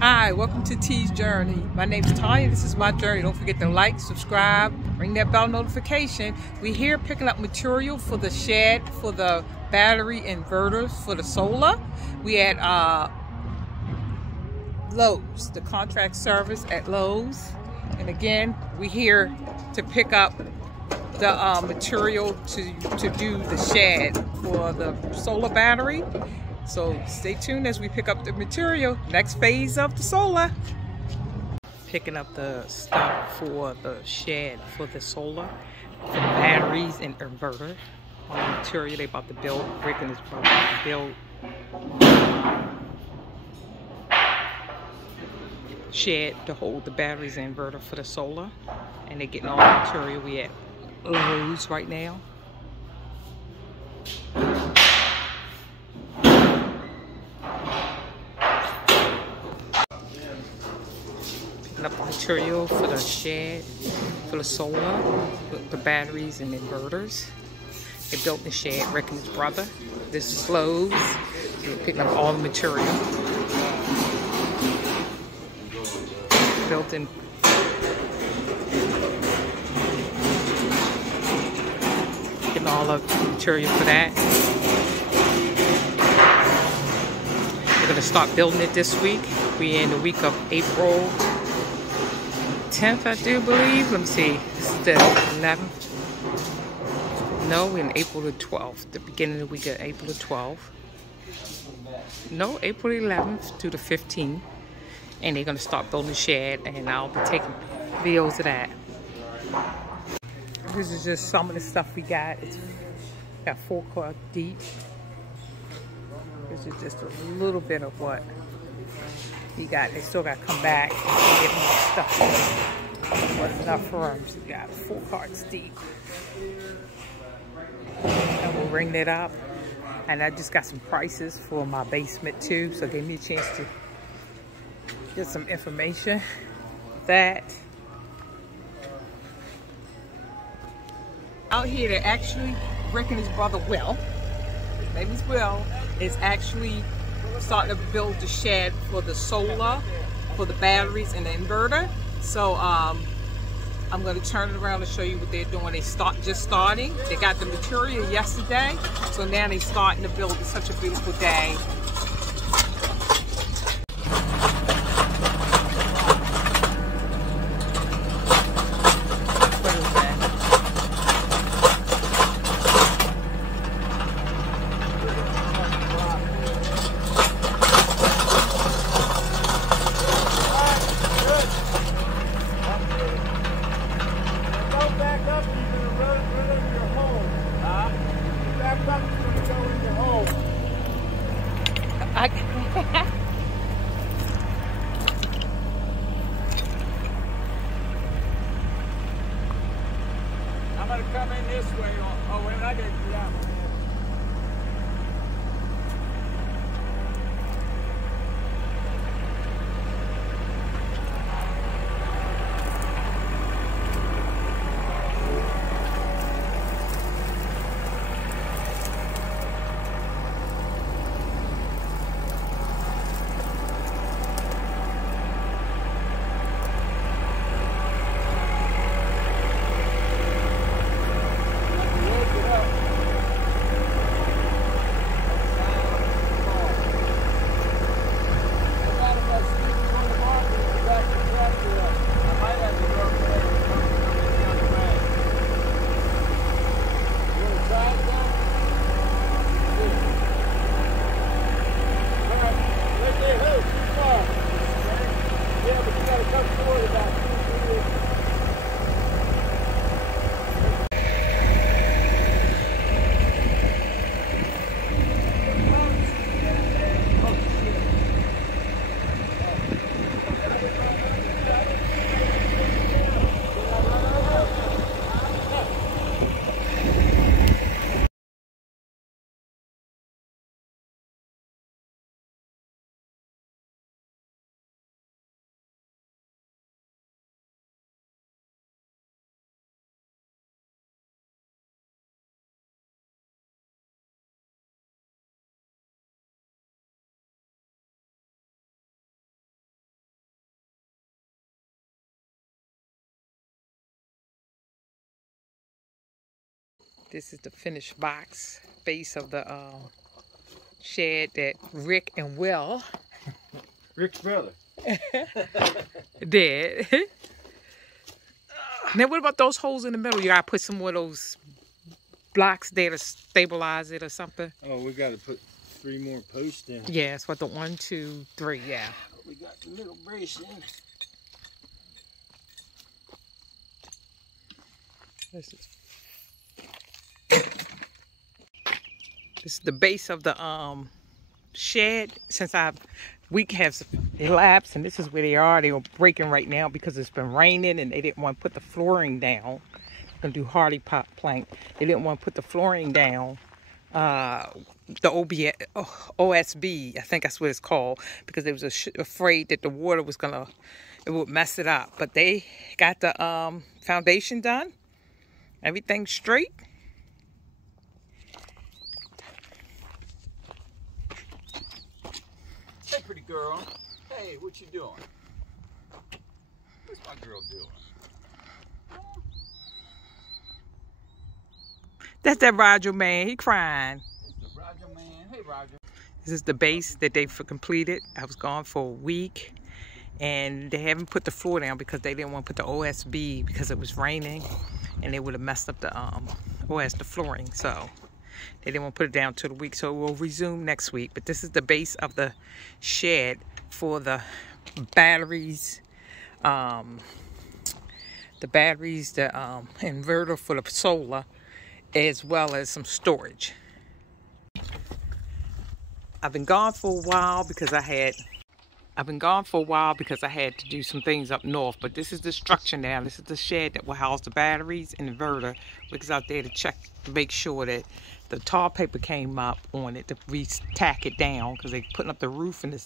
Hi, welcome to T's Journey. My name is Tanya. This is my journey. Don't forget to like, subscribe, ring that bell notification. We're here picking up material for the shed, for the battery inverters, for the solar. We at Lowe's, the contract service at Lowe's. And again, we're here to pick up the material to do the shed for the solar battery. So stay tuned as we pick up the material. Next phase of the solar. Picking up the stuff for the shed for the solar, for batteries and inverter. All the material they about to build. Rick and his brother about to build shed to hold the batteries and inverter for the solar. And they're getting all the material. We at Lowe's right now. Picking up the material for the shed, for the solar, the batteries and inverters. They built the shed, Rick and his brother. This is Lowe's. So we're picking up all the material. Built in. Getting all of the material for that. We're going to start building it this week. We're in the week of April 10th, I do believe. Let me see. This is the 11th. No, we're in April the 12th. The beginning of the week of April the 12th. No, April 11th to the 15th. And they're going to start building the shed. And I'll be taking videos of that. This is just some of the stuff we got. It's got 4 car deep. This is just a little bit of what you got. They still got to come back and get more stuff. But enough rooms. You got 4 carts deep. And we'll ring that up. And I just got some prices for my basement too. So it gave me a chance to get some information. That out here, they're actually, Rick and his brother Will, his name is Will, is actually starting to build the shed for the solar, for the batteries and the inverter. So I'm going to turn it around and show you what they're doing. They just starting. They got the material yesterday, so now they're starting to build. It's such a beautiful day. Back up and you're going to run into your home. Back up and you're going to go into your home. I'm going to come in this way. Oh, wait, I didn't do that one. Yeah, but you gotta come forward about 2 or 3 years. This is the finished box base of the shed that Rick and Will Rick's brother. did. Now what about those holes in the middle? You gotta put some more of those blocks there to stabilize it or something. Oh, we got to put 3 more posts in. Yeah, it's what the 1, 2, 3, yeah. We got the little brace in. This is the base of the shed. Since week has elapsed, and this is where they are. They are breaking right now because it's been raining, and they didn't want to put the flooring down. Gonna do hardy pop plank. They didn't want to put the flooring down. The OSB, I think that's what it's called, because they was afraid that the water was it would mess it up. But they got the foundation done. Everything's straight. Hey, pretty girl. Hey, what you doing? What's my girl doing? That's that Roger man. He crying. It's the Roger man. Hey, Roger. This is the base that they completed. I was gone for a week, and they haven't put the floor down because they didn't want to put the OSB because it was raining, and they would have messed up the the flooring. So they didn't want to put it down till the week. So we'll resume next week. But this is the base of the shed for the batteries, the inverter for the solar, as well as some storage. I've been gone for a while because I had to do some things up north, but this is the structure now. This is the shed that will house the batteries and inverter. Rick's out there to check to make sure that the tar paper came up on it to re-tack it down because they're putting up the roof and the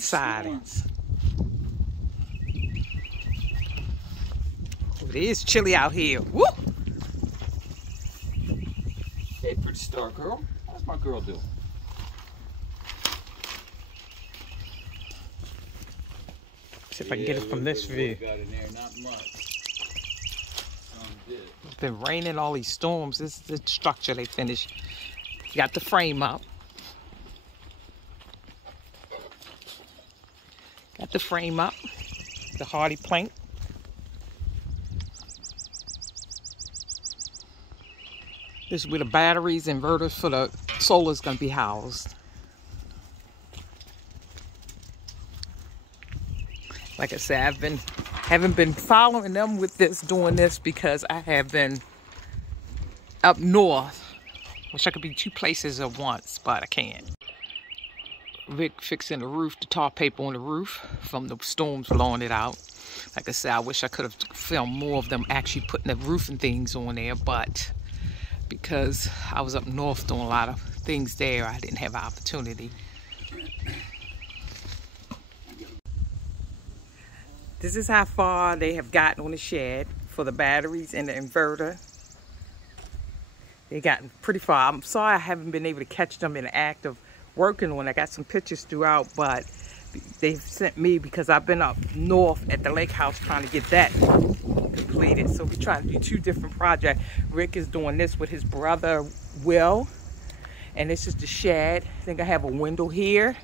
sidings. Oh, it is chilly out here. Woo! Hey, pretty star girl. How's my girl doing? See if I can get it from this view. Got in there, not much. It's been raining all these storms. This is the structure they finished. Got the frame up. Got the frame up. The hardy plank. This is where the batteries, inverters for the solar is going to be housed. Like I said, haven't been following them with doing this because I have been up north. Wish I could be 2 places at once, but I can't. Rick fixing the roof, the tar paper on the roof from the storms blowing it out. Like I said, I wish I could have filmed more of them actually putting the roofing things on there, but because I was up north doing a lot of things there, I didn't have an opportunity. This is how far they have gotten on the shed for the batteries and the inverter. They gotten pretty far. I'm sorry I haven't been able to catch them in the act of working on it. I got some pictures throughout, but they've sent me because I've been up north at the lake house trying to get that completed. So we're trying to do 2 different projects. Rick is doing this with his brother, Will. And this is the shed. I think I have a window here.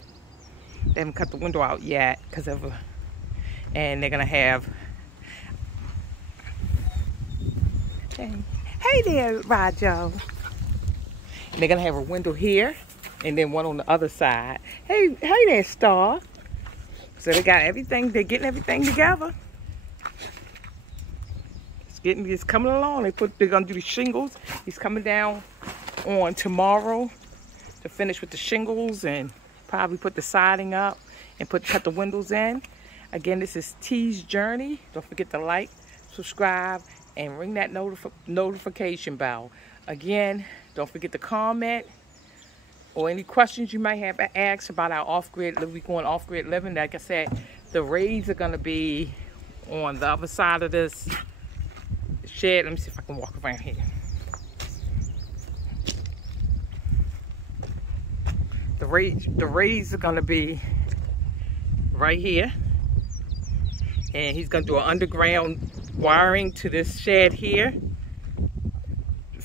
They haven't cut the window out yet because of a... And they're gonna have, hey there, Roger. And they're gonna have a window here, and then one on the other side. Hey there, Star. So they got everything. They're getting everything together. It's coming along. They're gonna do the shingles. He's coming down on tomorrow to finish with the shingles and probably put the siding up and cut the windows in. Again, this is T's Journey. Don't forget to like, subscribe, and ring that notification bell. Again, don't forget to comment or any questions you might have asked about our off-grid, we going off-grid living. Like I said, the rays are going to be on the other side of this shed. Let me see if I can walk around here. The rays are going to be right here. And he's going to do an underground wiring to this shed here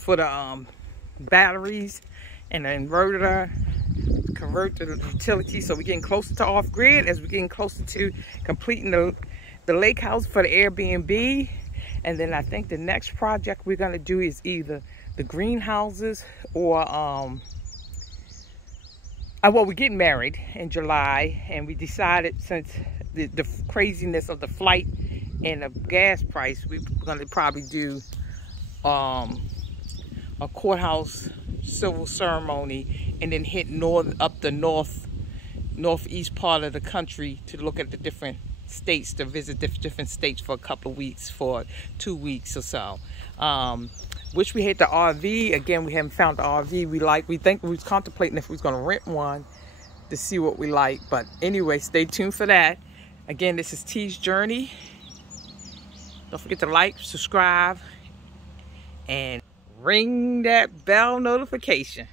for the batteries and the inverter, convert to the utility. So we're getting closer to off-grid as we're getting closer to completing the lake house for the Airbnb. And then I think the next project we're gonna do is either the greenhouses or well, we're getting married in July, and we decided, since the craziness of the flight and the gas price, we're gonna probably do a courthouse civil ceremony and then hit up the northeast part of the country to look at the different states, to visit different states for a couple of weeks, for 2 weeks or so. Wish we had the RV. Again, we haven't found the RV we like. We think we was contemplating if we was going to rent one to see what we like. But anyway, stay tuned for that. Again, this is T's Journey. Don't forget to like, subscribe, and ring that bell notification.